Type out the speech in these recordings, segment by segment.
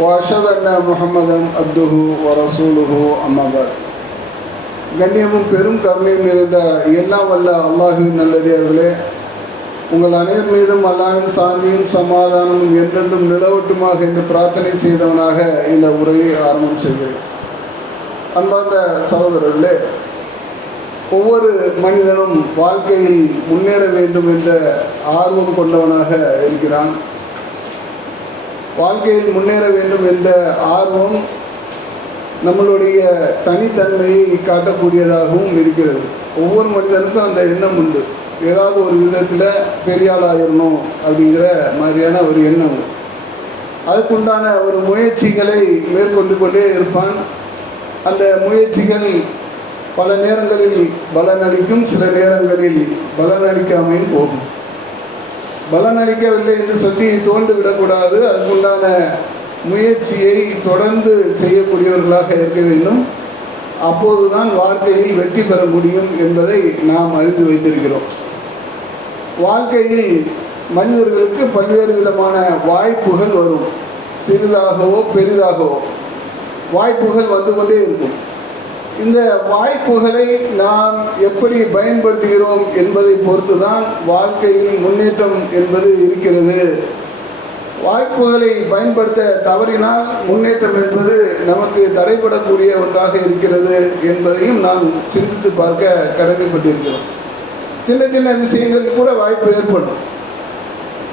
وأشهد أن محمدا عبده ورسوله أما بعد கண்ணியமும் பெரும் கருணையும் நிறைந்த எல்லாம் வல்ல அல்லாஹுவின் நல்லடியார்களே உங்கள் அனைவர் மீதும் அல்லாஹின் சாந்தியும் சமாதானமும் என்றென்றும் நிலவட்டுமாக என்று பிரார்த்தனை செய்தவனாக இந்த உரையை ஆரம்பம் செய்கிறேன் அன்பார்ந்த சகோதரர்களே ஒவ்வொரு மனிதனும் வாழ்க்கையில் முன்னேற வேண்டும் என்ற ஆர்வம் கொண்டவனாக இருக்கிறான் வாழ்க்கையில் முன்னேற வேண்டும் என்ற ஆர்வம் நம்மளுடைய தனித்தன்மையை காட்டக்கூடியதாகவும் இருக்கிறது. ஒவ்வொரு மனிதனுக்கும் அந்த எண்ணம் உண்டு. ஏதாவது ஒரு விதத்தில் பெரியாளாயிடணும் அப்படிங்கிற மாதிரியான ஒரு எண்ணம். அதுக்குண்டான ஒரு முயற்சிகளை மேற்கொண்டு கொண்டே இருப்பான். அந்த முயற்சிகள் பல நேரங்களில் பலனளிக்கும் சில நேரங்களில் பலனளிக்காமையும் போகும். பலனளிக்கவில்லை என்று சொல்லி தோண்டு விடக்கூடாது அதுக்குண்டான முயற்சியை தொடர்ந்து செய்யக்கூடியவர்களாக இருக்க வேண்டும். அப்போதுதான் வாழ்க்கையில் வெற்றி பெற முடியும் என்பதை நாம் அறிந்து வைத்திருக்கிறோம். வாழ்க்கையில் மனிதர்களுக்கு பல்வேறு விதமான வாய்ப்புகள் வரும். சிறிதாகவோ பெரிதாகவோ வாய்ப்புகள் வந்து கொண்டே இருக்கும். இந்த வாய்ப்புகளை நாம் எப்படி பயன்படுத்துகிறோம் என்பதை பொறுத்து தான் வாழ்க்கையில் முன்னேற்றம் என்பது இருக்கிறது. வாய்ப்புகளை பயன்படுத்த தவறினால் முன்னேற்றம் என்பது நமக்கு தடைபடக்கூடிய ஒன்றாக இருக்கிறது என்பதையும் நாம் சிந்தித்து பார்க்க கடமைப்பட்டிருக்கிறோம். சின்ன சின்ன விஷயங்கள் கூட வாய்ப்பு ஏற்படும்.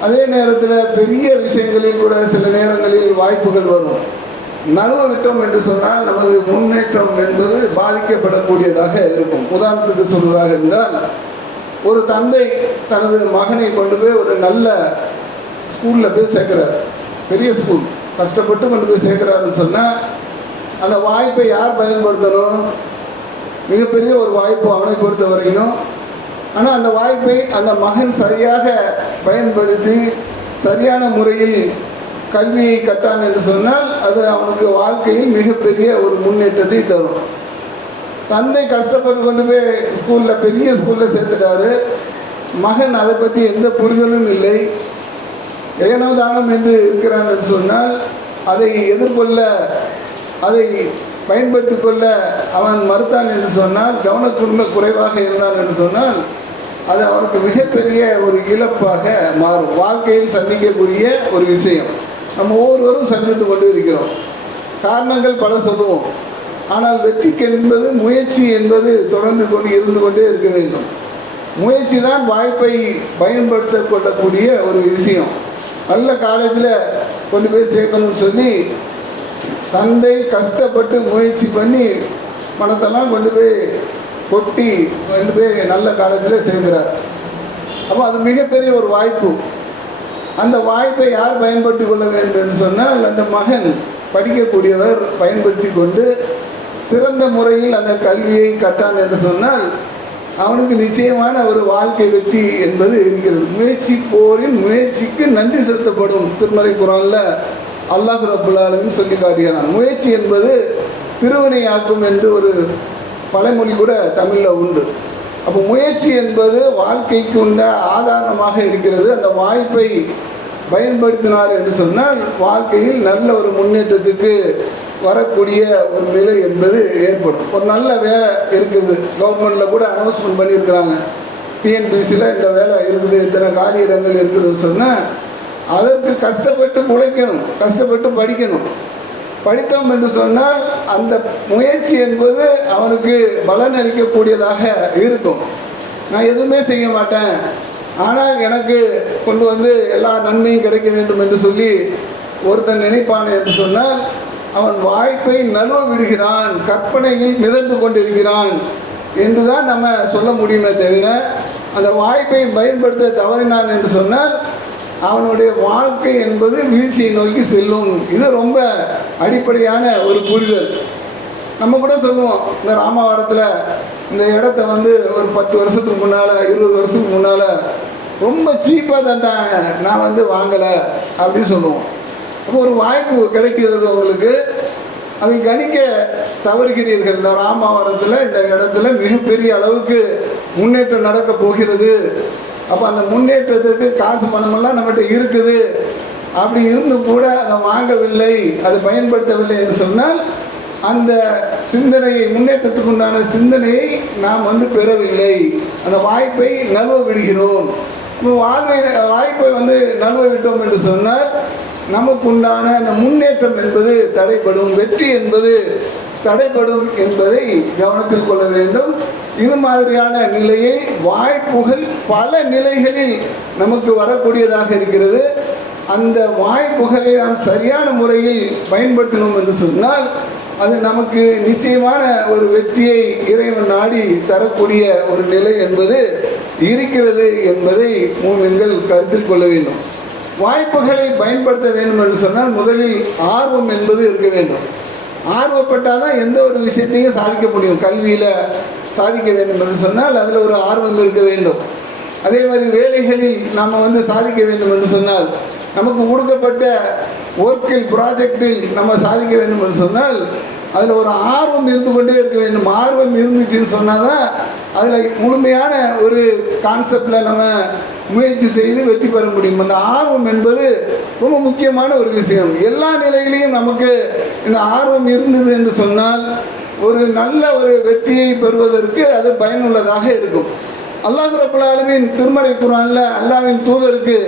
அதே நேரத்தில் பெரிய விஷயங்களில் கூட சில நேரங்களில் வாய்ப்புகள் வரும். நழுவ விட்டோம் என்று சொன்னால் நமது முன்னேற்றம் என்பது பாதிக்கப்படக்கூடியதாக இருக்கும். உதாரணத்துக்கு சொல்வதாக இருந்தால் ஒரு தந்தை தனது மகனை கொண்டு போய் ஒரு நல்ல ஸ்கூலில் போய் சேர்க்குறார். பெரிய ஸ்கூல். கஷ்டப்பட்டு கொண்டு போய் சேர்க்குறாருன்னு சொன்னால் அந்த வாய்ப்பை யார் பயன்படுத்தணும்? மிகப்பெரிய ஒரு வாய்ப்பு அவனை பொறுத்த வரைக்கும். ஆனால் அந்த வாய்ப்பை அந்த மகன் சரியாக பயன்படுத்தி சரியான முறையில் கல்வியை கட்டான் என்று சொன்னால் அது அவனுக்கு வாழ்க்கையில் மிகப்பெரிய ஒரு முன்னேற்றத்தை தரும். தந்தை கஷ்டப்பட்டு கொண்டு போய் ஸ்கூலில் பெரிய ஸ்கூலில் சேர்த்துட்டாரு. மகன் அதை பற்றி எந்த புரிதலும் இல்லை. ஏனோ தானம் என்று இருக்கிறான் என்று சொன்னால் அதை எதிர்கொள்ள அதை பயன்படுத்தி கொள்ள அவன் மறுத்தான் என்று சொன்னால் கவனக்குண்மை குறைவாக இருந்தான் என்று சொன்னால் அது அவனுக்கு மிகப்பெரிய ஒரு இழப்பாக மாறும். வாழ்க்கையில் சந்திக்கக்கூடிய ஒரு விஷயம். நம்ம ஒவ்வொருவரும் சந்தித்து கொண்டு இருக்கிறோம். காரணங்கள் பல சொல்லுவோம். ஆனால் வெற்றிக்கு என்பது முயற்சி என்பது தொடர்ந்து கொண்டு இருந்து கொண்டே இருக்க வேண்டும். முயற்சி தான் வாய்ப்பை பயன்படுத்த கொள்ளக்கூடிய ஒரு விஷயம். நல்ல காலேஜில் கொண்டு போய் சேர்க்கணும்னு சொல்லி தந்தை கஷ்டப்பட்டு முயற்சி பண்ணி பணத்தெல்லாம் கொண்டு போய் கொட்டி கொண்டு போய் நல்ல காலேஜில் சேர்க்கிறார். அப்போ அது மிகப்பெரிய ஒரு வாய்ப்பு. அந்த வாய்ப்பை யார் பயன்படுத்தி கொள்ள வேண்டும் என்று சொன்னால் அந்த மகன் படிக்கக்கூடியவர் பயன்படுத்தி கொண்டு சிறந்த முறையில் அந்த கல்வியை கட்டான் என்று சொன்னால் அவனுக்கு நிச்சயமான ஒரு வாழ்க்கை வெற்றி என்பது இருக்கிறது. முயற்சி போரின் முயற்சிக்கு நன்றி செலுத்தப்படும் திருமறை குரானில் அல்லாஹ் ரபுல்லாலும் சொல்லி காட்டுகிறான் முயற்சி என்பது திருவினையாக்கும் என்று ஒரு பழமொழி கூட தமிழில் உண்டு. அப்போ முயற்சி என்பது வாழ்க்கைக்கு உள்ள ஆதாரமாக இருக்கிறது. அந்த வாய்ப்பை பயன்படுத்தினார் என்று சொன்னால் வாழ்க்கையில் நல்ல ஒரு முன்னேற்றத்துக்கு வரக்கூடிய ஒரு நிலை என்பது ஏற்படும். ஒரு நல்ல வேலை இருக்குது. கவர்மெண்ட்டில் கூட அனௌன்ஸ்மெண்ட் பண்ணியிருக்கிறாங்க. டிஎன்பிசியில் இந்த வேலை இருக்குது. இத்தனை காலி இடங்கள் இருக்குதுன்னு சொன்னால் அதற்கு கஷ்டப்பட்டு உழைக்கணும். கஷ்டப்பட்டு படிக்கணும். படித்தோம் என்று சொன்னால் அந்த முயற்சி என்பது அவனுக்கு பலன் அளிக்கக்கூடியதாக இருக்கும். நான் எதுவுமே செய்ய மாட்டேன். ஆனால் எனக்கு கொண்டு வந்து எல்லா நன்மையும் கிடைக்க வேண்டும் என்று சொல்லி ஒருத்தன் நினைப்பான் என்று சொன்னால் அவன் வாய்ப்பை நழுவ விடுகிறான் கற்பனையில் மிதந்து கொண்டிருக்கிறான் என்று தான் நம்ம சொல்ல முடியுமே தவிர அந்த வாய்ப்பை பயன்படுத்த தவறினான் என்று சொன்னால் அவனுடைய வாழ்க்கை என்பது வீழ்ச்சியை நோக்கி செல்லும். இது ரொம்ப அடிப்படையான ஒரு புரிதல். நம்ம கூட சொல்லுவோம் இந்த ராமாவரத்தில் இந்த இடத்த வந்து ஒரு பத்து வருஷத்துக்கு முன்னால் இருபது வருஷத்துக்கு முன்னால் ரொம்ப சீப்பாக தந்தாங்க. நான் வந்து வாங்கலை அப்படின்னு சொல்லுவோம். அப்போ ஒரு வாய்ப்பு கிடைக்கிறது உங்களுக்கு. அதை கணிக்க தவறுகிறீர்கள். இந்த ராமாவரத்தில் இந்த இடத்துல மிகப்பெரிய அளவுக்கு முன்னேற்றம் நடக்க போகிறது. அப்போ அந்த முன்னேற்றத்திற்கு காசு பணமெல்லாம் நம்மகிட்ட இருக்குது. அப்படி இருந்து கூட அதை வாங்கவில்லை அதை பயன்படுத்தவில்லை என்று சொன்னால் அந்த சிந்தனையை முன்னேற்றத்துக்கு உண்டான சிந்தனையை நாம் வந்து பெறவில்லை. அந்த வாய்ப்பை நழுவ விடுகிறோம். இப்போ வாழ்வை வாய்ப்பை வந்து நழுவ விட்டோம் என்று சொன்னால் நமக்கு உண்டான அந்த முன்னேற்றம் என்பது தடைப்படும் வெற்றி என்பது தடைப்படும் என்பதை கவனத்தில் கொள்ள வேண்டும். இது மாதிரியான நிலையை வாய்ப்புகள் பல நிலைகளில் நமக்கு வரக்கூடியதாக இருக்கிறது. அந்த வாய்ப்புகளை நாம் சரியான முறையில் பயன்படுத்தினோம் என்று சொன்னால் அது நமக்கு நிச்சயமான ஒரு வெற்றியை இறைவன் நாடி தரக்கூடிய ஒரு நிலை என்பது இருக்கிறது என்பதை மூமின்கள் கருத்தில் கொள்ள வேண்டும். வாய்ப்புகளை பயன்படுத்த வேண்டும் என்று சொன்னால் முதலில் ஆர்வம் என்பது இருக்க வேண்டும். ஆர்வப்பட்டால் தான் எந்த ஒரு விஷயத்தையும் சாதிக்க முடியும். கல்வியில் சாதிக்க வேண்டும் என்று சொன்னால் அதில் ஒரு ஆர்வம் இருக்க வேண்டும். அதே மாதிரி வேலைகளில் நாம் வந்து சாதிக்க வேண்டும் என்று சொன்னால் நமக்கு கொடுக்கப்பட்ட ஒர்க்கில் ப்ராஜெக்டில் நம்ம சாதிக்க வேண்டும் என்று சொன்னால் அதில் ஒரு ஆர்வம் இருந்து கொண்டே இருக்க வேண்டும். ஆர்வம் இருந்துச்சுன்னு சொன்னால் தான் அதில் முழுமையான ஒரு கான்செப்டில் நம்ம முயற்சி செய்து வெற்றி பெற முடியும். அந்த ஆர்வம் என்பது ரொம்ப முக்கியமான ஒரு விஷயம். எல்லா நிலையிலையும் நமக்கு இந்த ஆர்வம் இருந்தது என்று சொன்னால் ஒரு நல்ல ஒரு வெற்றியை பெறுவதற்கு அது பயனுள்ளதாக இருக்கும். அல்லாஹ் ரபுல் ஆலமீன் திருமறை குரானில் அல்லாவின் தூதருக்கு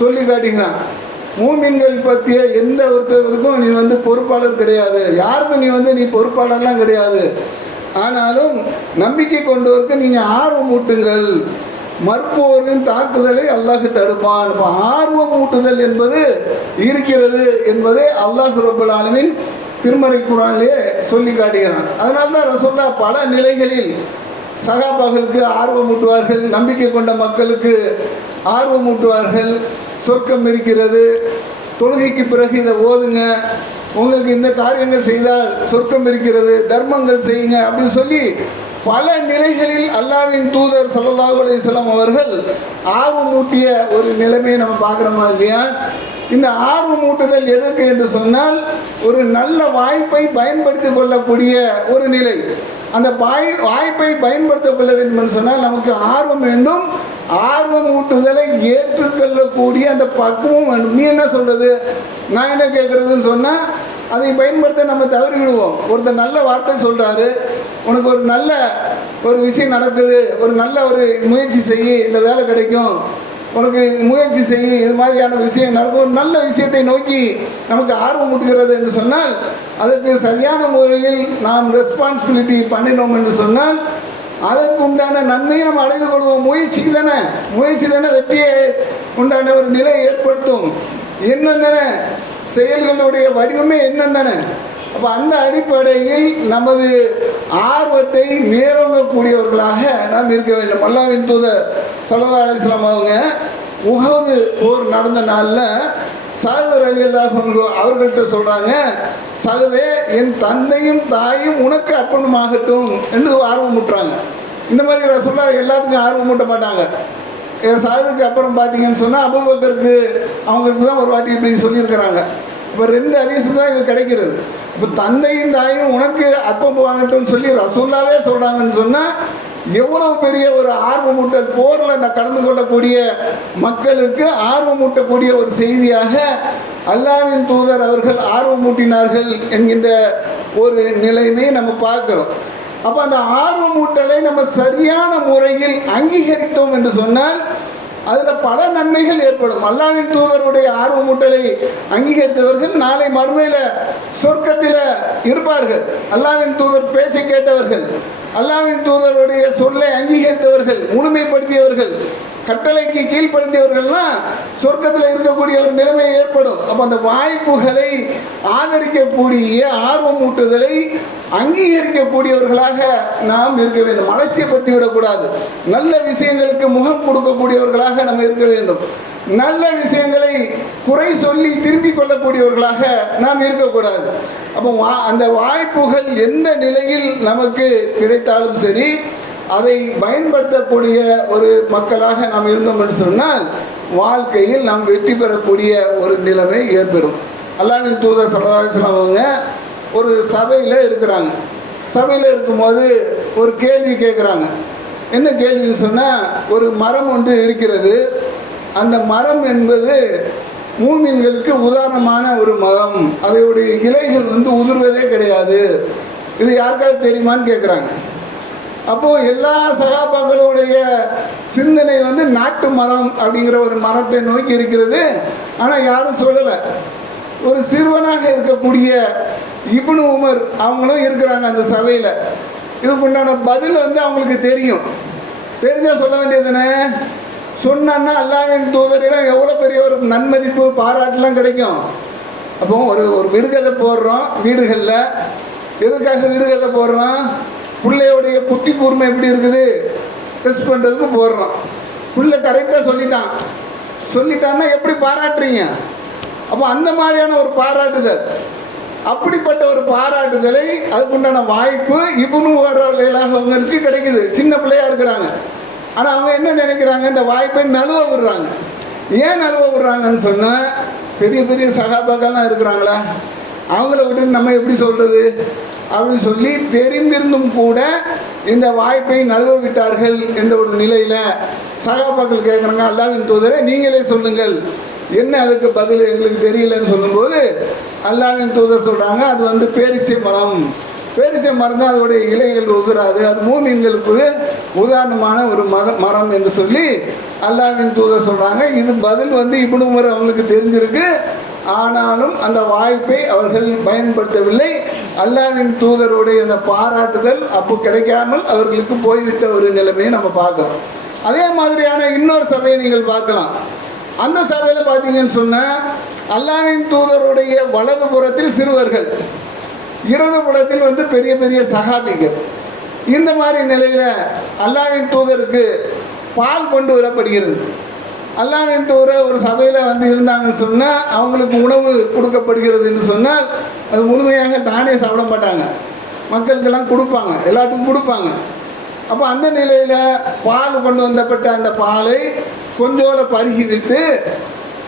சொல்லி காட்டுகிறான். மூமின்கள் பற்றிய எந்த ஒருத்தருக்கும் நீ வந்து பொறுப்பாளர் கிடையாது. யாருக்கும் நீ வந்து நீ பொறுப்பாளர்லாம் கிடையாது. ஆனாலும் நம்பிக்கை கொண்டவருக்கு நீங்கள் ஆர்வம் ஊட்டுங்கள். மறுப்போரின் தாக்குதலை அல்லாஹ் தடுப்பான். இப்போ ஆர்வம் ஊட்டுதல் என்பது இருக்கிறது என்பதை அல்லாஹ் ரபுல் ஆலமின் திருமறை குரானிலே சொல்லி காட்டுகிறான். அதனால தான் ரசோல்லா பல நிலைகளில் சகாபாக்களுக்கு ஆர்வம் ஊட்டுவார்கள் நம்பிக்கை கொண்ட மக்களுக்கு ஆர்வம் ஊட்டுவார்கள். சொர்க்கம் இருக்கிறது. தொழுகைக்கு பிறகு இதை ஓதுங்க. உங்களுக்கு இந்த காரியங்கள் செய்தால் சொர்க்கம் இருக்கிறது. தர்மங்கள் செய்யுங்க அப்படின்னு சொல்லி பல நிலைகளில் அல்லாவின் தூதர் சல்லாஹ் அலைஹிஸ்ஸலாம் அவர்கள் ஆர்வம் ஊட்டிய ஒரு நிலைமையை நம்ம பார்க்குறோமா இல்லையா இந்த ஆர்வம் ஊட்டுதல் எதற்கு என்று சொன்னால் ஒரு நல்ல வாய்ப்பை பயன்படுத்திக் கொள்ளக்கூடிய ஒரு நிலை. அந்த வாய் வாய்ப்பை பயன்படுத்தக்கொள்ள வேண்டும் என்று சொன்னால் நமக்கு ஆர்வம் வேண்டும். ஆர்வம் ஊட்டுதலை ஏற்றுக்கொள்ளக்கூடிய அந்த பக்குவம் வேண்டும். நீ என்ன சொல்கிறது நான் என்ன கேட்குறதுன்னு சொன்னால் அதை பயன்படுத்த நம்ம தவறி விடுவோம் ஒருத்தர் நல்ல வார்த்தை சொல்கிறாரு உனக்கு ஒரு நல்ல ஒரு விஷயம் நடக்குது. ஒரு நல்ல ஒரு முயற்சி செய் இந்த வேலை கிடைக்கும். உனக்கு முயற்சி செய் இது மாதிரியான விஷயம் நடக்கும். ஒரு நல்ல விஷயத்தை நோக்கி நமக்கு ஆர்வம் ஊட்டுகிறது என்று சொன்னால் அதற்கு சரியான முறையில் நாம் ரெஸ்பான்சிபிலிட்டி பண்ணினோம் என்று சொன்னால் அதற்கு உண்டான நன்மையை நம்ம அடைந்து கொள்வோம். முயற்சிக்கு தானே? முயற்சி தானே வெற்றியை உண்டான ஒரு நிலை ஏற்படுத்தும். என்னென்ன செயல்களுடைய வடிவமே என்னென்ன அப்போ அந்த அடிப்படையில் நமது ஆர்வத்தை மேலோங்கக்கூடியவர்களாக நாம் இருக்க வேண்டும். அல்லாவின் தூதர் சல்லா அலிஸ்லாம் அவங்க உகது போர் நடந்த நாளில் சாகர் அலி அல்லாஹ் அவர்கள்ட்ட சொல்கிறாங்க சகதே என் தந்தையும் தாயும் உனக்கு அர்ப்பணமாகட்டும் என்று ஆர்வம் முட்டுறாங்க இந்த மாதிரி ரசோல்லா எல்லாத்துக்கும் ஆர்வம் மூட்ட மாட்டாங்க. என் சாதுக்கு அப்புறம் பார்த்தீங்கன்னு சொன்னால் அபுபக்கருக்கு அவங்களுக்கு தான் ஒரு வாட்டி இப்படி சொல்லியிருக்கிறாங்க. இப்போ ரெண்டு அரிசி தான் இது கிடைக்கிறது. இப்போ தந்தையும் தாயும் உனக்கு அப்பம் வாங்கட்டும்னு சொல்லி ரசோல்லாவே சொல்கிறாங்கன்னு சொன்னால் எவ்வளவு பெரிய ஒரு ஆர்வமூட்டல் போரில் நான் கடந்து கொள்ளக்கூடிய மக்களுக்கு ஆர்வமூட்டக்கூடிய ஒரு செய்தியாக அல்லாவின் தூதர் அவர்கள் ஆர்வமூட்டினார்கள் என்கின்ற ஒரு நிலைமை நம்ம பார்க்குறோம். அப்போ அந்த ஆர்வமூட்டலை நம்ம சரியான முறையில் அங்கீகரித்தோம் என்று சொன்னால் அதில் பல நன்மைகள் ஏற்படும். அல்லாவின் தூதருடைய ஆர்வமூட்டலை அங்கீகரித்தவர்கள் நாளை மறுமையில் சொர்க்கத்தில் இருப்பார்கள். அல்லாவின் தூதர் பேச்சை கேட்டவர்கள். அல்லாவின் தூதருடைய சொல்லை அங்கீகரித்தவர்கள் முழுமைப்படுத்தியவர்கள். கட்டளைக்கு கீழ்ப்படுத்தியவர்கள்னா சொர்க்கத்தில் இருக்கக்கூடிய ஒரு நிலைமை ஏற்படும். அப்போ அந்த வாய்ப்புகளை ஆதரிக்கக்கூடிய ஆர்வமூட்டுதலை அங்கீகரிக்கக்கூடியவர்களாக நாம் இருக்க வேண்டும். அலட்சியப்படுத்தி விடக்கூடாது நல்ல விஷயங்களுக்கு முகம் கொடுக்கக்கூடியவர்களாக நம்ம இருக்க வேண்டும். நல்ல விஷயங்களை குறை சொல்லி திரும்பிக் கொள்ளக்கூடியவர்களாக நாம் இருக்கக்கூடாது. அப்போ வா அந்த வாய்ப்புகள் எந்த நிலையில் நமக்கு கிடைத்தாலும் சரி அதை பயன்படுத்தக்கூடிய ஒரு மக்களாக நாம் இருந்தோம் என்று சொன்னால் வாழ்க்கையில் நாம் வெற்றி பெறக்கூடிய ஒரு நிலைமை ஏற்படும். அல்லாவின் தூதர் சரதாசலம் அவங்க ஒரு சபையில் இருக்கிறாங்க. சபையில் இருக்கும்போது ஒரு கேள்வி கேட்குறாங்க. என்ன கேள்வின்னு சொன்னால் ஒரு மரம் ஒன்று இருக்கிறது. அந்த மரம் என்பது மூமின்களுக்கு உதாரணமான ஒரு மரம். அதையுடைய இலைகள் வந்து உதிர்வதே கிடையாது. இது யாருக்காவது தெரியுமான்னு கேட்குறாங்க. அப்போ எல்லா சகாபாக்களுடைய சிந்தனை வந்து நாட்டு மரம் அப்படிங்கிற ஒரு மரத்தை நோக்கி இருக்கிறது. ஆனால் யாரும் சொல்லலை. ஒரு சிறுவனாக இருக்கக்கூடிய இப்னு உமர் அவங்களும் இருக்கிறாங்க அந்த சபையில். இதுக்கு உண்டான பதில் வந்து அவங்களுக்கு தெரியும். தெரிஞ்சால் சொல்ல வேண்டியதுன்னு சொன்னான்னா அல்லாவின் தூதரிடம் எவ்வளோ பெரிய ஒரு நன்மதிப்பு பாராட்டுலாம் கிடைக்கும். அப்போ ஒரு ஒரு விடுகதை போடுறோம் வீடுகளில். எதுக்காக விடுகதை போடுறோம்? பிள்ளையோடைய புத்தி கூர்மை எப்படி இருக்குது? டெஸ்ட் பண்ணுறதுக்கு போடுறோம் பிள்ளை கரெக்டாக சொல்லிட்டான். சொல்லிட்டான்னா எப்படி பாராட்டுறீங்க? அப்போ அந்த மாதிரியான ஒரு பாராட்டுதல். அப்படிப்பட்ட ஒரு பாராட்டுதலை அதுக்குண்டான வாய்ப்பு இவனு அவங்களுக்கு கிடைக்குது. சின்ன பிள்ளையாக இருக்கிறாங்க. ஆனால் அவங்க என்ன நினைக்கிறாங்க? இந்த வாய்ப்பை நழுவ விடுறாங்க. ஏன் நழுவ விடுறாங்கன்னு சொன்னால் பெரிய பெரிய சகாபாக்கள்லாம் இருக்கிறாங்களா? அவங்கள விட்டு நம்ம எப்படி சொல்கிறது அப்படின்னு சொல்லி தெரிந்திருந்தும் கூட இந்த வாய்ப்பை நழுவ விட்டார்கள் என்ற ஒரு நிலையில் சகாபாக்கள் கேட்குறாங்க அல்லாவின் தூதரை நீங்களே சொல்லுங்கள். என்ன அதுக்கு பதில் எங்களுக்கு தெரியலன்னு சொல்லும்போது அல்லாவின் தூதர் சொல்கிறாங்க அது வந்து பேரிச்சை மரம். பேரிச்சை மரம் தான் அதோடைய இலைகள் உதிராது. அது மூமின்களுக்கு உதாரணமான ஒரு மரம் மரம் என்று சொல்லி அல்லாவின் தூதர் சொல்கிறாங்க இது பதில் வந்து இப்படி முறை அவங்களுக்கு தெரிஞ்சிருக்கு. ஆனாலும் அந்த வாய்ப்பை அவர்கள் பயன்படுத்தவில்லை. அல்லாவின் தூதருடைய அந்த பாராட்டுதல் அப்போ கிடைக்காமல் அவர்களுக்கு போய்விட்ட ஒரு நிலைமையை நம்ம பார்க்குறோம். அதே மாதிரியான இன்னொரு சபையை நீங்கள் பார்க்கலாம். அந்த சபையில் பார்த்தீங்கன்னு சொன்னால் அல்லாவின் தூதருடைய வலது புறத்தில் சிறுவர்கள் இடது புறத்தில் வந்து பெரிய பெரிய சகாபிகள். இந்த மாதிரி நிலையில் அல்லாவின் தூதருக்கு பால் கொண்டு வரப்படுகிறது. அல்லாவின் தூதர் ஒரு சபையில் வந்து இருந்தாங்கன்னு சொன்னால் அவங்களுக்கு உணவு கொடுக்கப்படுகிறது என்று சொன்னால் அது முழுமையாக தானே சாப்பிட மாட்டாங்க. மக்களுக்கெல்லாம் கொடுப்பாங்க. எல்லாத்துக்கும் கொடுப்பாங்க. அப்போ அந்த நிலையில் பால் கொண்டு வந்தப்பட்ட அந்த பாலை கொஞ்சோல பருகி விட்டு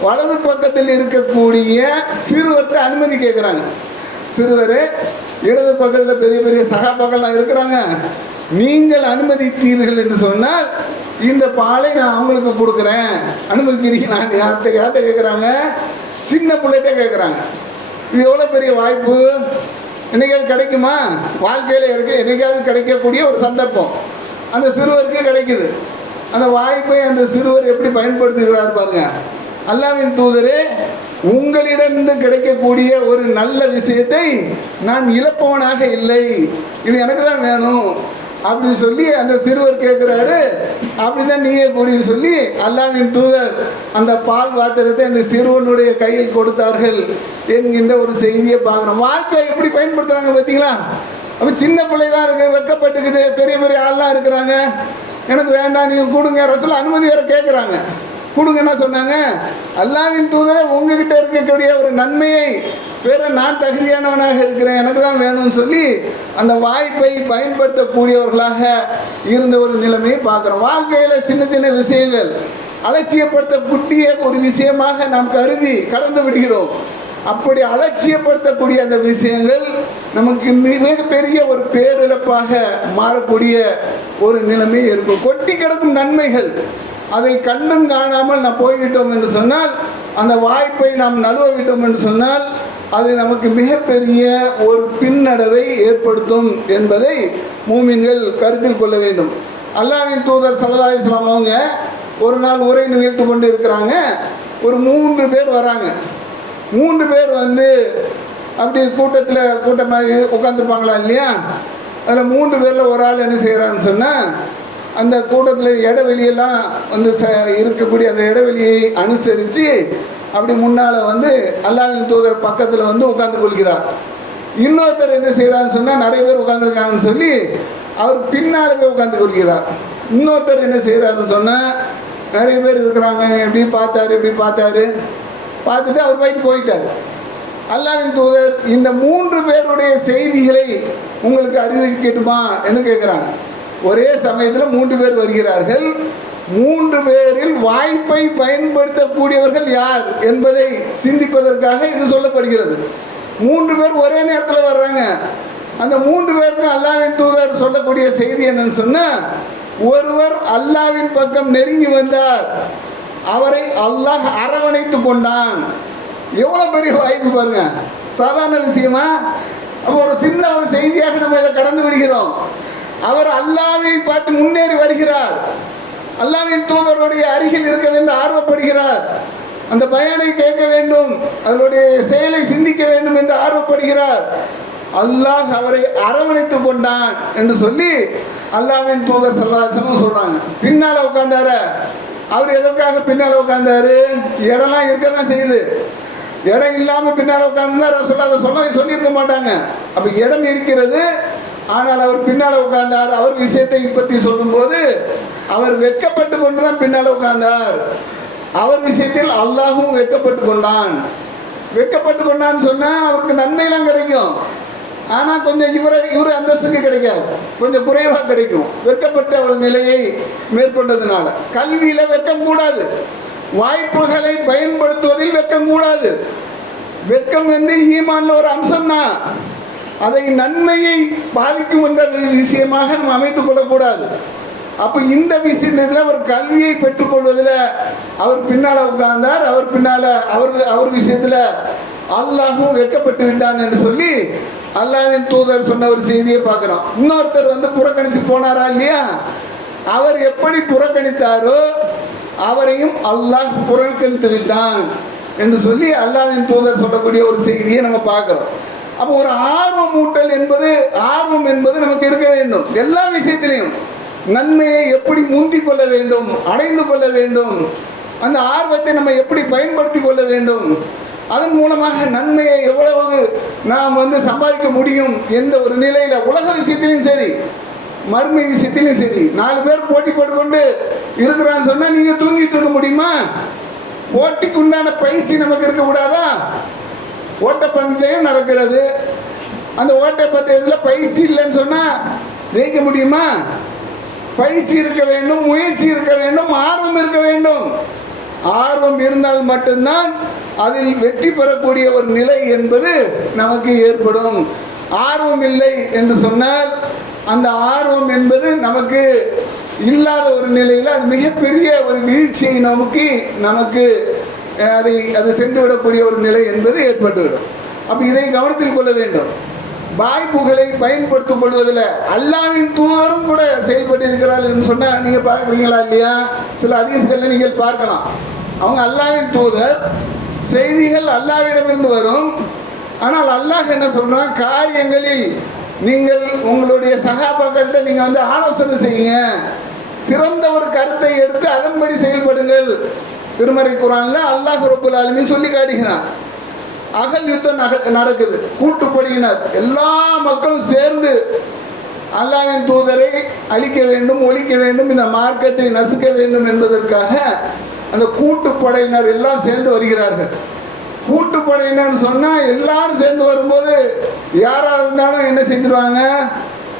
வலது பக்கத்தில் இருக்கக்கூடிய சிறுவர்கிட்ட அனுமதி கேட்குறாங்க சிறுவர் இடது பக்கத்தில் பெரிய பெரிய சகாபாக்கள்லாம் இருக்கிறாங்க. நீங்கள் அனுமதித்தீர்கள் என்று சொன்னால் இந்த பாலை நான் அவங்களுக்கு கொடுக்குறேன். அனுமதிக்கிறீங்க நாங்கள் யார்கிட்ட யார்கிட்ட கேட்குறாங்க சின்ன பிள்ளைகிட்ட கேட்குறாங்க இது எவ்வளோ பெரிய வாய்ப்பு? என்னைக்காவது கிடைக்குமா? வாழ்க்கையில் இருக்க என்னைக்காவது கிடைக்கக்கூடிய ஒரு சந்தர்ப்பம். அந்த சிறுவருக்கு கிடைக்குது. அந்த வாய்ப்பை அந்த சிறுவர் எப்படி பயன்படுத்துகிறார் பாருங்க. அல்லாவின் தூதரே உங்களிடமிருந்து கிடைக்கக்கூடிய ஒரு நல்ல விஷயத்தை நான் இழப்பவனாக இல்லை. இது எனக்கு தான் வேணும். அப்படின்னு சொல்லி அந்த சிறுவர் கேட்குறாரு அப்படின்னா நீயே கூடின்னு சொல்லி அல்லாவின் தூதர் அந்த பால் பாத்திரத்தை அந்த சிறுவனுடைய கையில் கொடுத்தார்கள் என்கின்ற ஒரு செய்தியை பார்க்குறோம். வாழ்க்கை எப்படி பயன்படுத்துகிறாங்க பார்த்தீங்களா? அப்போ சின்ன பிள்ளை தான் இருக்கு வெக்கப்பட்டுக்குது பெரிய பெரிய ஆள்லாம் இருக்கிறாங்க. எனக்கு வேண்டாம் நீங்கள் கொடுங்க. ரசோல் அனுமதி வேற கேட்குறாங்க கொடுங்க என்ன சொன்னாங்க? அல்லாவின் தூதரை உங்ககிட்ட இருக்கக்கூடிய ஒரு நன்மையை பெற நான் தகுதியானவனாக இருக்கிறேன் எனக்கு தான் வேணும்னு சொல்லி அந்த வாய்ப்பை பயன்படுத்தக்கூடியவர்களாக இருந்த ஒரு நிலைமையை பார்க்குறோம். வாழ்க்கையில் சின்ன சின்ன விஷயங்கள் அலட்சியப்படுத்தக்கூடிய ஒரு விஷயமாக நாம் கருதி கடந்து விடுகிறோம். அப்படி அலட்சியப்படுத்தக்கூடிய அந்த விஷயங்கள் நமக்கு மிகப்பெரிய ஒரு பேரிழப்பாக மாறக்கூடிய ஒரு நிலைமை இருக்கும். கொட்டி கிடக்கும் நன்மைகள் அதை கண்ணும் காணாமல் நாம் போய்விட்டோம் என்று சொன்னால் அந்த வாய்ப்பை நாம் நழுவ விட்டோம் என்று சொன்னால் அது நமக்கு மிகப்பெரிய ஒரு பின்னடைவை ஏற்படுத்தும் என்பதை மூமின்கள் கருத்தில் கொள்ள வேண்டும். அல்லாவின் தூதர் சல்லா இஸ்லாம் அவங்க ஒரு நாள் உரை நிகழ்த்து கொண்டு இருக்கிறாங்க. ஒரு மூன்று பேர் வராங்க. மூன்று பேர் வந்து அப்படி கூட்டத்தில் கூட்டமாக உட்காந்துருப்பாங்களா இல்லையா? அதில் மூன்று பேரில் ஒரு ஆள் என்ன செய்கிறான்னு சொன்னால் அந்த கூட்டத்தில் இடைவெளியெல்லாம் வந்து ச இருக்கக்கூடிய அந்த இடைவெளியை அனுசரித்து அப்படி முன்னால் வந்து அல்லாவின் தூதர் பக்கத்தில் வந்து உட்கார்ந்து கொள்கிறார். இன்னொருத்தர் என்ன செய்கிறான்னு சொன்னால் நிறைய பேர் உட்காந்துருக்காங்கன்னு சொல்லி அவர் பின்னால் போய் உட்காந்து கொள்கிறார். இன்னொருத்தர் என்ன செய்கிறாருன்னு சொன்னால் நிறைய பேர் இருக்கிறாங்க எப்படி பார்த்தாரு எப்படி பார்த்தாரு. பார்த்துட்டு அவர் போயிட்டு போயிட்டார். அல்லாவின் தூதர் இந்த மூன்று பேருடைய செய்திகளை உங்களுக்கு அறிவிக்கட்டுமா? என்று கேட்குறாங்க ஒரே சமயத்தில் மூன்று பேர் வருகிறார்கள். மூன்று பேரில் வாய்ப்பை பயன்படுத்தக்கூடியவர்கள் யார் என்பதை சிந்திப்பதற்காக இது சொல்லப்படுகிறது. மூன்று பேர் ஒரே நேரத்தில் வர்றாங்க. அந்த மூன்று பேருக்கும் அல்லாவின் தூதர் சொல்லக்கூடிய செய்தி என்னன்னு சொன்னால் ஒருவர் அல்லாவின் பக்கம் நெருங்கி வந்தார். அவரை அல்லாஹ் அரவணைத்து கொண்டான். எவ்வளோ பெரிய வாய்ப்பு பாருங்க. சாதாரண விஷயமா? அப்போ ஒரு சின்ன ஒரு செய்தியாக நம்ம இதை கடந்து விடுகிறோம். அவர் அல்லாவை பார்த்து முன்னேறி வருகிறார். அல்லாவின் தூதருடைய அருகில் இருக்க வேண்டும் ஆர்வப்படுகிறார். அந்த பயனை கேட்க வேண்டும் அதனுடைய செயலை சிந்திக்க வேண்டும் என்று ஆர்வப்படுகிறார். அல்லாஹ் அவரை அரவணைத்து கொண்டான் என்று சொல்லி அல்லாவின் தூதர் சல்லாசனம் சொல்றாங்க. பின்னால உட்கார்ந்தார? அவர் எதற்காக பின்னால உட்கார்ந்தாரு? இடம்லாம் இருக்க தான் செய்யுது. இடம் இல்லாமல் பின்னால் உட்கார்ந்தா ரசோல்லா அதை சொல்ல சொல்லியிருக்க மாட்டாங்க. அப்போ இடம் இருக்கிறது ஆனால் அவர் பின்னால் உட்கார்ந்தார். அவர் விஷயத்தை பற்றி சொல்லும்போது அவர் வெட்கப்பட்டு கொண்டு தான் பின்னால் உட்கார்ந்தார். அவர் விஷயத்தில் அல்லாஹும் வெட்கப்பட்டு கொண்டான். வெட்கப்பட்டு கொண்டான்னு சொன்னால் அவருக்கு நன்மையெல்லாம் கிடைக்கும். ஆனால் கொஞ்சம் இவரை இவர் அந்தஸ்துக்கு கிடைக்காது. கொஞ்சம் குறைவாக கிடைக்கும். வெட்கப்பட்ட ஒரு நிலையை மேற்கொண்டதுனால. கல்வியில் வெட்கம் கூடாது. வாய்ப்புகளை பயன்படுத்துவதில் வெட்கம் கூடாது. வெட்கம் வந்து ஈமான்ல ஒரு அம்சம்தான். அதை நன்மையை பாதிக்கும் என்ற விஷயமாக நம்ம அமைத்துக் கொள்ளக்கூடாது. அப்போ இந்த விஷயத்தில் ஒரு கல்வியை பெற்றுக்கொள்வதில் அவர் பின்னால் உட்கார்ந்தார். அவர் பின்னால் அவர் அவர் விஷயத்தில் அல்லாஹும் வெட்கப்பட்டு விட்டான் என்று சொல்லி அல்லாஹின் தூதர் சொன்ன ஒரு செய்தியை பார்க்குறோம். இன்னொருத்தர் வந்து புறக்கணித்து போனாரா இல்லையா? அவர் எப்படி புறக்கணித்தாரோ அவரையும் அல்லாஹ் புறக்கணித்து விட்டான் என்று சொல்லி அல்லாஹ்வின் தூதர் சொல்லக்கூடிய ஒரு செய்தியை நம்ம பார்க்குறோம். அப்போ ஒரு ஆர்வம் ஊட்டல் என்பது ஆர்வம் என்பது நமக்கு இருக்க வேண்டும். எல்லா விஷயத்திலையும் நன்மையை எப்படி முந்தி கொள்ள வேண்டும் அடைந்து கொள்ள வேண்டும் அந்த ஆர்வத்தை நம்ம எப்படி பயன்படுத்தி கொள்ள வேண்டும் அதன் மூலமாக நன்மையை எவ்வளவு நாம் வந்து சம்பாதிக்க முடியும் என்ற ஒரு நிலையில் உலக விஷயத்திலையும் சரி மறுமை விஷயத்திலையும் சரி நாலு பேர் போட்டி போட்டுக்கொண்டு இருக்கிறான்னு சொன்னால் நீங்கள் தூங்கிட்டு இருக்க முடியுமா? போட்டிக்கு உண்டான பயிற்சி நமக்கு இருக்கக்கூடாதா ஓட்டப்பந்தயம் நடக்கிறது. அந்த ஓட்டப்பந்தயத்தில் பயிற்சி இல்லைன்னு சொன்னால் ஜெயிக்க முடியுமா? பயிற்சி இருக்க வேண்டும் முயற்சி இருக்க வேண்டும் ஆர்வம் இருக்க வேண்டும். ஆர்வம் இருந்தால் மட்டும்தான் அதில் வெற்றி பெறக்கூடிய ஒரு நிலை என்பது நமக்கு ஏற்படும். ஆர்வம் இல்லை என்று சொன்னால் அந்த ஆர்வம் என்பது நமக்கு இல்லாத ஒரு நிலையில் அது மிகப்பெரிய ஒரு வீழ்ச்சியை நோக்கி நமக்கு அதை அது சென்று விடக்கூடிய ஒரு நிலை என்பது ஏற்பட்டுவிடும். அப்போ இதை கவனத்தில் கொள்ள வேண்டும். வாய்ப்புகளை பயன்படுத்திக் கொள்வதில் அல்லாவின் தூதரும் கூட செயல்பட்டு இருக்கிறார் என்று சொன்னால் நீங்கள் பார்க்குறீங்களா இல்லையா? சில அதிசயங்களை நீங்கள் பார்க்கலாம். அவங்க அல்லாவின் தூதர் செய்திகள் அல்லாவிடமிருந்து வரும். ஆனால் அல்லாஹ் என்ன சொல்கிறான் காரியங்களில் நீங்கள் உங்களுடைய சகாபாக்கள்கிட்ட நீங்கள் வந்து ஆலோசனை செய்யுங்க. சிறந்த ஒரு கருத்தை எடுத்து அதன்படி செயல்படுங்கள். திருமறை குரான்ல அல்லாஹ் ரப்புல் சொல்லி காட்டுகிறான் அகல் யுத்தம் நடக்குது. கூட்டுப்படியினர் எல்லா மக்களும் சேர்ந்து அல்லாவின் தூதரை அழிக்க வேண்டும் ஒழிக்க வேண்டும் இந்த மார்க்கத்தை நசுக்க வேண்டும் என்பதற்காக அந்த கூட்டுப்படையினர் எல்லாம் சேர்ந்து வருகிறார்கள். கூட்டுப்படையினர் சொன்னால் எல்லாரும் சேர்ந்து வரும்போது யாராக இருந்தாலும் என்ன செஞ்சிருவாங்க?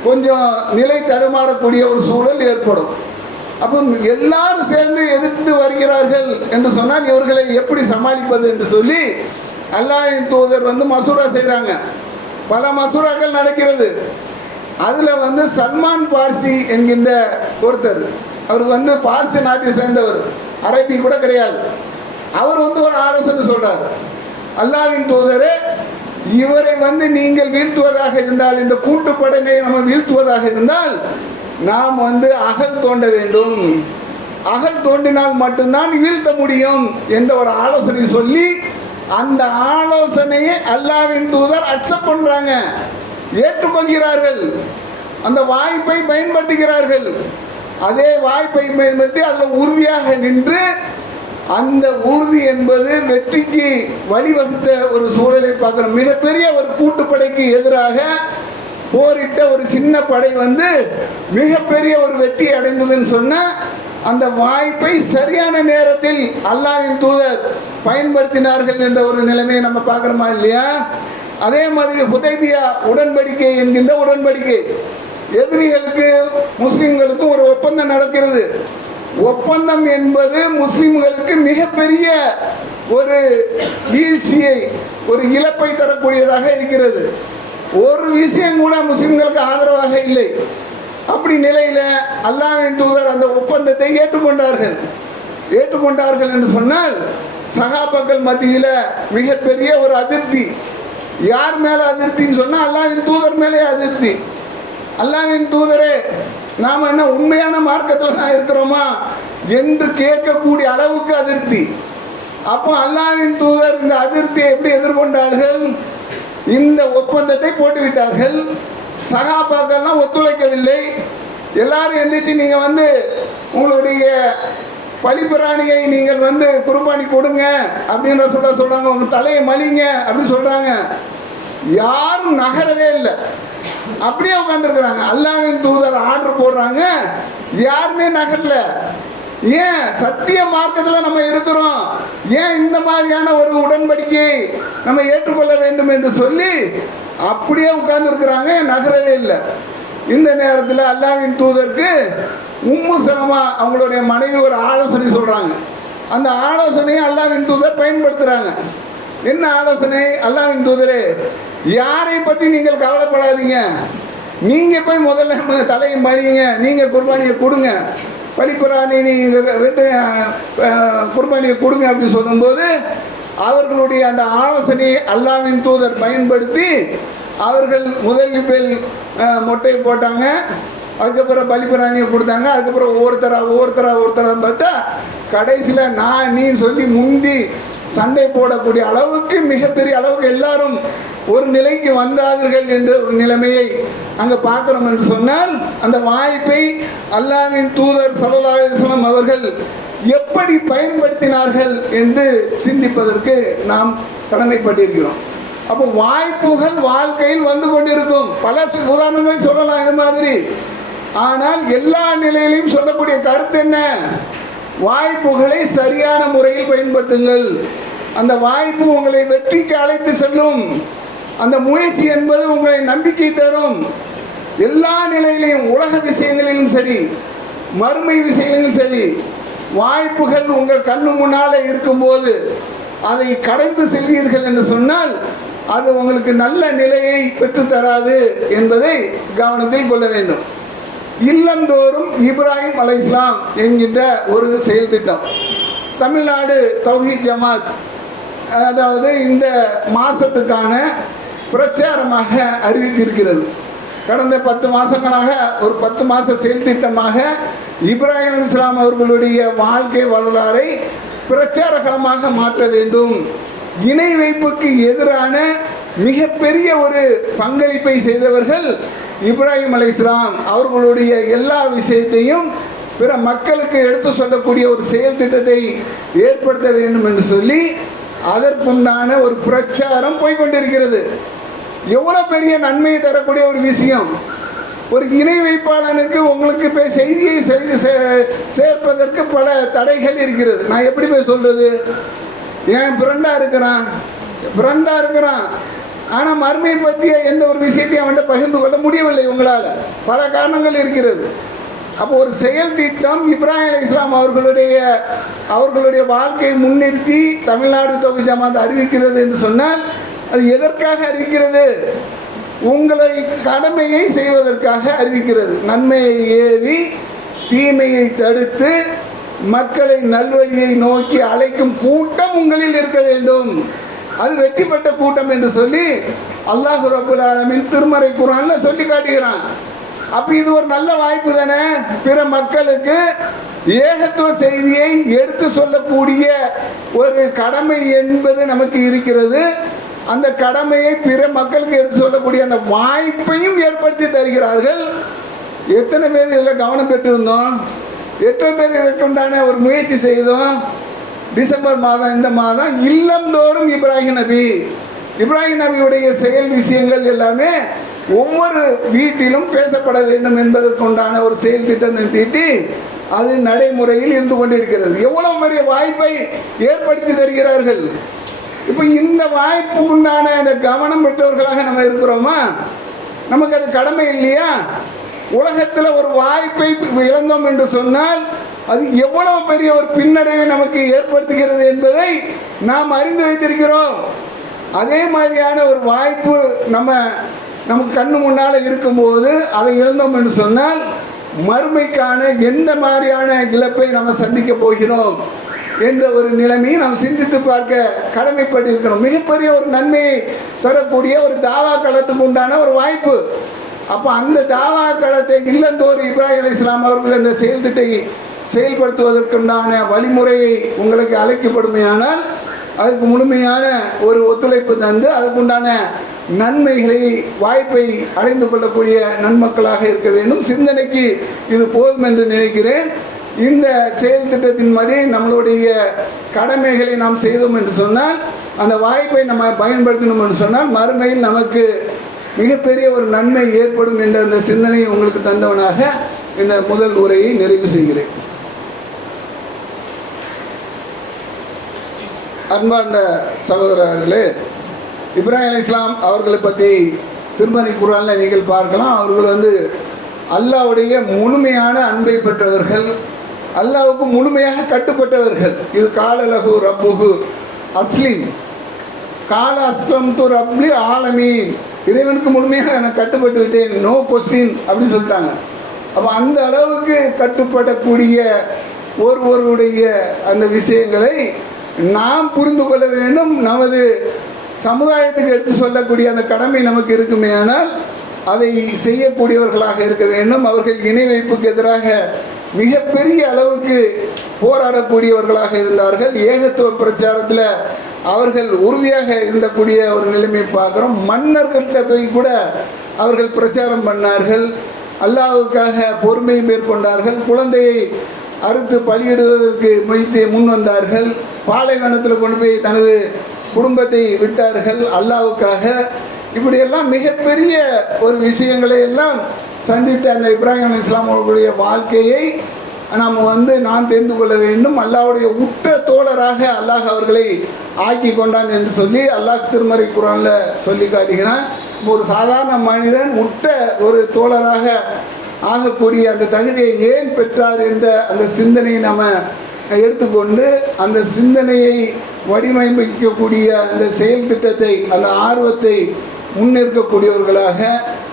கொஞ்சம் நிலை தடுமாறக்கூடிய ஒரு சூழல் ஏற்படும். அப்போ எல்லாரும் சேர்ந்து எதிர்த்து வருகிறார்கள் என்று சொன்னால் இவர்களை எப்படி சமாளிப்பது என்று சொல்லி அல்லாஹின் தூதர் வந்து மசூரா செய்கிறாங்க. பல மசூராக்கள் நடக்கிறது. அதில் வந்து சல்மான் பார்சி என்கின்ற ஒருத்தர் அவர் வந்து பார்சி நாட்டை சேர்ந்தவர் அரபி கூட கிடையாது. அவர் வந்து ஒரு ஆலோசனை சொல்கிறார் அல்லாவின் தூதரே இவரை வந்து நீங்கள் வீழ்த்துவதாக இருந்தால் இந்த கூட்டுப்படையை நம்ம வீழ்த்துவதாக இருந்தால் நாம் வந்து அகல் தோண்ட வேண்டும். அகல் தோண்டினால் மட்டும்தான் வீழ்த்த முடியும் என்ற ஒரு ஆலோசனை சொல்லி அந்த ஆலோசனையை அல்லாவின் தூதர் அக்செப்ட் பண்ணுறாங்க ஏற்றுக்கொள்கிறார்கள். அந்த வாய்ப்பை பயன்படுத்துகிறார்கள். அதே வாய்ப்பை பயன்படுத்தி அதில் உறுதியாக நின்று அந்த உறுதி என்பது வெற்றிக்கு வழிவகுத்த ஒரு சூழலை பார்க்கிறோம் மிகப்பெரிய ஒரு கூட்டுப்படைக்கு எதிராக போரிட்ட ஒரு சின்ன படை வந்து மிகப்பெரிய ஒரு வெற்றி அடைந்ததுன்னு சொன்ன அந்த வாய்ப்பை சரியான நேரத்தில் அல்லாவின் தூதர் பயன்படுத்தினார்கள் என்ற ஒரு நிலைமையை நம்ம பார்க்குறோமா இல்லையா? அதே மாதிரி ஹுதைபியா உடன்படிக்கை என்கின்ற உடன்படிக்கை. எதிரிகளுக்கு முஸ்லிம்களுக்கும் ஒரு ஒப்பந்தம் நடக்கிறது. ஒப்பந்தம் என்பது முஸ்லிம்களுக்கு மிகப்பெரிய ஒரு வீழ்ச்சியை ஒரு இழப்பை தரக்கூடியதாக இருக்கிறது. ஒரு விஷயம் கூட முஸ்லிம்களுக்கு ஆதரவாக இல்லை. அப்படி நிலையில் அல்லாஹ்வின் தூதர் அந்த ஒப்பந்தத்தை ஏற்றுக்கொண்டார்கள். ஏற்றுக்கொண்டார்கள் என்று சொன்னால் சகாபாக்கள் மத்தியில் மிகப்பெரிய ஒரு அதிருப்தி. யார் மேலே அதிருப்தின்னு சொன்னால் அல்லாவின் தூதர் மேலே அதிருப்தி. அல்லாவின் தூதரே நாம் என்ன உண்மையான மார்க்கத்தில் தான் இருக்கிறோமா என்று கேட்கக்கூடிய அளவுக்கு அதிருப்தி. அப்போ அல்லாவின் தூதர் இந்த அதிருப்தியை எப்படி எதிர்கொண்டார்கள்? இந்த ஒப்பந்தத்தை போட்டுவிட்டார்கள். சகாபாக்கள்லாம் ஒத்துழைக்கவில்லை. எல்லாரும் எந்திரிச்சு நீங்கள் வந்து உங்களுடைய பலிபிராணியை நீங்கள் வந்து குர்பானி கொடுங்க அப்படின்ற சொல்ல சொல்கிறாங்க உங்கள் தலையை மலிங்க அப்படின்னு சொல்கிறாங்க யாரும் நகரவே இல்லை. அப்படியே உட்காந்துருக்குறாங்க அல்லாவின் தூதர் ஆர்டர் போடுறாங்க. யாருமே நகரல. ஏன் சத்திய மார்க்கத்தில் நம்ம இருக்கிறோம்? ஏன் இந்த மாதிரியான ஒரு உடன்படிக்கை நம்ம ஏற்றுக்கொள்ள வேண்டும் என்று சொல்லி அப்படியே உட்கார்ந்துருக்குறாங்க நகரவே இல்லை. இந்த நேரத்தில் அல்லாவின் தூதருக்கு உம்மு சலமா அவங்களுடைய மனைவி ஒரு ஆலோசனை சொல்கிறாங்க அந்த ஆலோசனையை அல்லாவின் தூதர் பயன்படுத்துகிறாங்க என்ன ஆலோசனை? அல்லாவின் தூதரே யாரை பற்றி நீங்கள் கவலைப்படாதீங்க. நீங்கள் போய் முதல்ல தலையை மழியுங்க நீங்கள் குர்பானியை கொடுங்க. பலிப்புறாணி நீங்கள் ரெண்டு குர்பானியை கொடுங்க அப்படின்னு சொல்லும்போது அவர்களுடைய அந்த ஆலோசனையை அல்லாவின் தூதர் பயன்படுத்தி அவர்கள் முதல் பேர் மொட்டையை போட்டாங்க. அதுக்கப்புறம் பலிப்பிராணியை கொடுத்தாங்க. அதுக்கப்புறம் ஒவ்வொருத்தராக ஒவ்வொருத்தராக ஒவ்வொருத்தரா பார்த்தா கடைசியில் நான் நீ சொல்லி முந்தி சண்டை போடக்கூடிய அளவுக்கு மிகப்பெரிய அளவுக்கு எல்லாரும் ஒரு நிலைக்கு வந்தார்கள் என்ற ஒரு நிலைமையை அங்கே பார்க்குறோம் என்று சொன்னால் அந்த வாய்ப்பை அல்லாவின் தூதர் சல்லல்லாஹு அவர்கள் எப்படி பயன்படுத்தினார்கள் என்று சிந்திப்பதற்கு நாம் கடமைப்பட்டிருக்கிறோம். அப்போ வாய்ப்புகள் வாழ்க்கையில் வந்து கொண்டிருக்கும். பல உதாரணங்கள் சொல்லலாம் இது மாதிரி. ஆனால் எல்லா நிலையிலையும் சொல்லக்கூடிய கருத்து என்ன? வாய்ப்புகளை சரியான முறையில் பயன்படுத்துங்கள். அந்த வாய்ப்பு உங்களை வெற்றிக்கு அழைத்து செல்லும். அந்த முயற்சி என்பது உங்களை நம்பிக்கை தரும். எல்லா நிலையிலையும் உலக விஷயங்களிலும் சரி மறுமை விஷயங்களிலும் சரி வாய்ப்புகள் உங்கள் கண்ணு முன்னாலே இருக்கும்போது அதை கடந்து செல்வீர்கள் என்று சொன்னால் அது உங்களுக்கு நல்ல நிலையை பெற்றுத்தராது என்பதை கவனத்தில் கொள்ள வேண்டும். இல்லந்தோறும் இப்ராஹிம் அலை இஸ்லாம் என்கின்ற ஒரு செயல் திட்டம். தமிழ்நாடு தௌஹி ஜமாத் அதாவது இந்த மாதத்துக்கான பிரச்சாரமாக அறிவித்திருக்கிறது. கடந்த பத்து மாதங்களாக ஒரு பத்து மாத செயல் திட்டமாக இப்ராஹிம் இஸ்லாம் அவர்களுடைய வாழ்க்கை வரலாறை பிரச்சாரகரமாக மாற்ற வேண்டும். இணை வைப்புக்கு எதிரான மிகப்பெரிய ஒரு பங்களிப்பை செய்தவர்கள் இப்ராஹிம் அலை இஸ்லாம் அவர்களுடைய எல்லா விஷயத்தையும் பிற மக்களுக்கு எடுத்து சொல்லக்கூடிய ஒரு செயல் திட்டத்தை ஏற்படுத்த வேண்டும் என்று சொல்லி அதற்குண்டான ஒரு பிரச்சாரம் போய்கொண்டிருக்கிறது எவ்வளோ பெரிய நன்மையை தரக்கூடிய ஒரு விஷயம். ஒரு இணை வைப்பாளனுக்கு உங்களுக்கு இப்போ செய்தியை செய்- சேர்ப்பதற்கு பல தடைகள் இருக்கிறது. நான் எப்படி போய் சொல்றது? என் ஃப்ரெண்டாக இருக்கிறான். ஃப்ரெண்டாக இருக்கிறான். ஆனால் மறுமையை பற்றிய எந்த ஒரு விஷயத்தையும் அவன்கிட்ட பகிர்ந்து கொள்ள முடியவில்லை உங்களால். பல காரணங்கள் இருக்கிறது. அப்போ ஒரு செயல் திட்டம் இப்ராஹிம் அலி இஸ்லாம் அவர்களுடைய அவர்களுடைய வாழ்க்கையை முன்னிறுத்தி தமிழ்நாடு தொகுதி ஜமாத் அறிவிக்கிறது என்று சொன்னால் அது எதற்காக அறிவிக்கிறது? உங்களை கடமையை செய்வதற்காக அறிவிக்கிறது. நன்மையை ஏவி தீமையை தடுத்து மக்களை நல்வழியை நோக்கி அழைக்கும் கூட்டம் உங்களில் இருக்க வேண்டும். அது வெற்றி பெற்ற கூட்டம் என்று சொல்லி அல்லாஹு ரபுல் ஆலமின் திருமறை குரான்ல சொல்லி காட்டுகிறான். அப்ப இது ஒரு நல்ல வாய்ப்பு தானே? பிற மக்களுக்கு ஏகத்துவ செய்தியை எடுத்து சொல்லக்கூடிய ஒரு கடமை என்பது நமக்கு இருக்கிறது. அந்த கடமையை பிற மக்களுக்கு எடுத்து சொல்லக்கூடிய அந்த வாய்ப்பையும் ஏற்படுத்தி தருகிறார்கள். எத்தனை பேர் இதில் கவனம் பெற்றிருந்தோம்? எத்தனை பேர் இதற்குண்டான ஒரு முயற்சி செய்தோம்? டிசம்பர் மாதம் இந்த மாதம் இல்லந்தோறும் இப்ராஹிம் நபி. இப்ராஹிம் நபியுடைய செயல் விஷயங்கள் எல்லாமே ஒவ்வொரு வீட்டிலும் பேசப்பட வேண்டும் என்பதற்குண்டான ஒரு செயல் திட்டத்தை தீட்டி அது நடைமுறையில் இருந்து கொண்டிருக்கிறது. எவ்வளவு பெரிய வாய்ப்பை ஏற்படுத்தி தருகிறார்கள்? இப்போ இந்த வாய்ப்பு உண்டான அந்த கவனம் பெற்றவர்களாக நம்ம இருக்கிறோமா? நமக்கு அது கடமை இல்லையா? உலகத்தில் ஒரு வாய்ப்பை இழந்தோம் என்று சொன்னால் அது எவ்வளவு பெரிய ஒரு பின்னடைவை நமக்கு ஏற்படுத்துகிறது என்பதை நாம் அறிந்து வைத்திருக்கிறோம். அதே மாதிரியான ஒரு வாய்ப்பு நம்ம நமக்கு கண்ணு முன்னால் இருக்கும்போது அதை இழந்தோம் என்று சொன்னால் மறுமைக்கான எந்த மாதிரியான இழப்பை நம்ம சந்திக்க போகிறோம்? என்ற ஒரு நிலைமையை நாம் சிந்தித்து பார்க்க கடமைப்பட்டிருக்கிறோம். மிகப்பெரிய ஒரு நன்மையை தரக்கூடிய ஒரு தாவா களத்துக்கு உண்டான ஒரு வாய்ப்பு. அப்போ அந்த தாவா களத்தை இல்லந்தோறு இப்ராஹிம் அலி இஸ்லாம் அவர்கள் இந்த செயல் திட்டை செயல்படுத்துவதற்குண்டான வழிமுறையை உங்களுக்கு அழைக்கப்படுமையானால் அதுக்கு முழுமையான ஒரு ஒத்துழைப்பு தந்து அதுக்குண்டான நன்மைகளை வாய்ப்பை அடைந்து கொள்ளக்கூடிய நன்மக்களாக இருக்க வேண்டும். சிந்தனைக்கு இது போதும் என்று நினைக்கிறேன். இந்த செயல் திட்டத்தின் மாதிரி நம்மளுடைய கடமைகளை நாம் செய்தோம் என்று சொன்னால் அந்த வாய்ப்பை நம்ம பயன்படுத்தணும் என்று சொன்னால் மறுமையில் நமக்கு மிகப்பெரிய ஒரு நன்மை ஏற்படும் என்ற அந்த சிந்தனையை உங்களுக்கு தந்தவனாக இந்த முதல் உரையை நிறைவு செய்கிறேன். அன்பார்ந்த சகோதரர்களே இப்ராஹிம் அலி இஸ்லாம் அவர்களை பற்றி திருமணி குரானில் நீங்கள் பார்க்கலாம். அவர்கள் வந்து அல்லாவுடைய முழுமையான அன்பை பெற்றவர்கள். அல்லாவுக்கு முழுமையாக கட்டுப்பட்டவர்கள். இது காலலகு ரப்புகு அஸ்லீம். கால அஸ்லம் து ரப்லி ஆலமீன். இறைவனுக்கு முழுமையாக நான் கட்டுப்பட்டு விட்டேன். நோ கொஸ்டின் அப்படின்னு சொல்லிட்டாங்க. அப்போ அந்த அளவுக்கு கட்டுப்படக்கூடிய ஒருவருடைய அந்த விஷயங்களை நாம் புரிந்து கொள்ள வேண்டும். நமது சமுதாயத்துக்கு எடுத்து சொல்லக்கூடிய அந்த கடமை நமக்கு இருக்குமே ஆனால் அதை செய்யக்கூடியவர்களாக இருக்க வேண்டும். அவர்கள் இணை வைப்புக்கு எதிராக மிகப்பெரிய அளவுக்கு போராடக்கூடியவர்களாக இருந்தார்கள். ஏகத்துவ பிரச்சாரத்தில் அவர்கள் உறுதியாக இருந்தக்கூடிய ஒரு நிலைமையை பார்க்குறோம். மன்னர்கள்ட்ட போய் கூட அவர்கள் பிரச்சாரம் பண்ணார்கள். அல்லாவுக்காக பொறுமையை மேற்கொண்டார்கள். குழந்தையை அறுத்து பலியிடுவதற்கு முயற்சியை முன் வந்தார்கள். பாலைவனத்தில் கொண்டு போய் தனது குடும்பத்தை விட்டார்கள். அல்லாவுக்காக இப்படியெல்லாம் மிகப்பெரிய ஒரு விஷயங்களை எல்லாம் சந்தித்த அந்த இப்ராஹிம் அலி இஸ்லாம் அவர்களுடைய வாழ்க்கையை நாம் வந்து நாம் தெரிந்து கொள்ள வேண்டும். அல்லாவுடைய உற்ற தோழராக அல்லாஹ் அவர்களை ஆக்கி கொண்டான் என்று சொல்லி அல்லாஹ் திருமறை குரானில் சொல்லி காட்டுகிறான். ஒரு சாதாரண மனிதன் உற்ற ஒரு தோழராக ஆகக்கூடிய அந்த தகுதியை ஏன் பெற்றார் என்ற அந்த சிந்தனையை நம்ம எடுத்துக்கொண்டு அந்த சிந்தனையை வடிவமைக்கக்கூடிய அந்த செயல் திட்டத்தை அந்த ஆர்வத்தை முன்னிற்கக்கூடியவர்களாக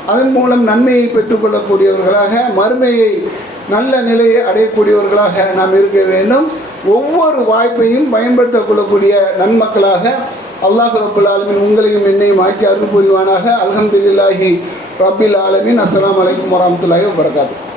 அதன் மூலம் நன்மையை பெற்றுக்கொள்ளக்கூடியவர்களாக மறுமையை நல்ல நிலையை அடையக்கூடியவர்களாக நாம் இருக்க வேண்டும். ஒவ்வொரு வாய்ப்பையும் பயன்படுத்தக்கொள்ளக்கூடிய நன்மக்களாக அல்லாஹ் ரபுல் ஆலமின் உங்களையும் என்னையும் ஆக்கி அருள் புரிவானாக. அலமதுல்லாஹி ரபில் ஆலமின். அஸ்லாம் வலைக்கம் வரமத்துல்லாஹி வரகாத்து